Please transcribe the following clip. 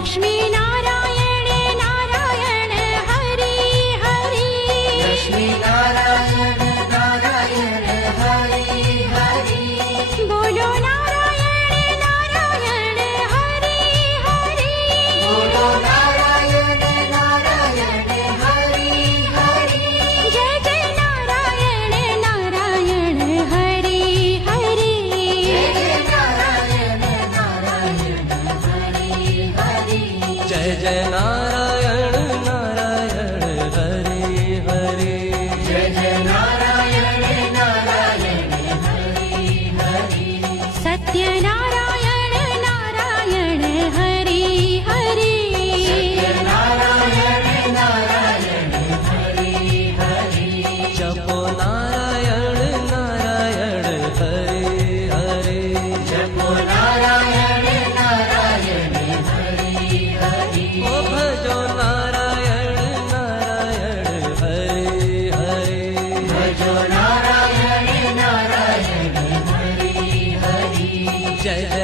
लक्ष्मी नारायण नारायण हरि हरि लक्ष्मी नारायण नारायण हरि हरि बोलो नारायण नारायण हरि हरि बोलो नारायण नारायण हरि हरि जय जय नारायण नारायण हरि हरि जय नारायण नारायण हरि हरि जय जय नारायण नारायण हरे हरे जय जय नारायण नारायण हरि हरि सत्यनारायण नारायण हरि हरि नारायण नारायण हरि हरि जपो नारायण नारायण हरे हरे जपो नारायण नारायण हरि हरि ओ भजो नारायण नारायण हरे हरे भजो नारायण नारायण हरि हरि जय जय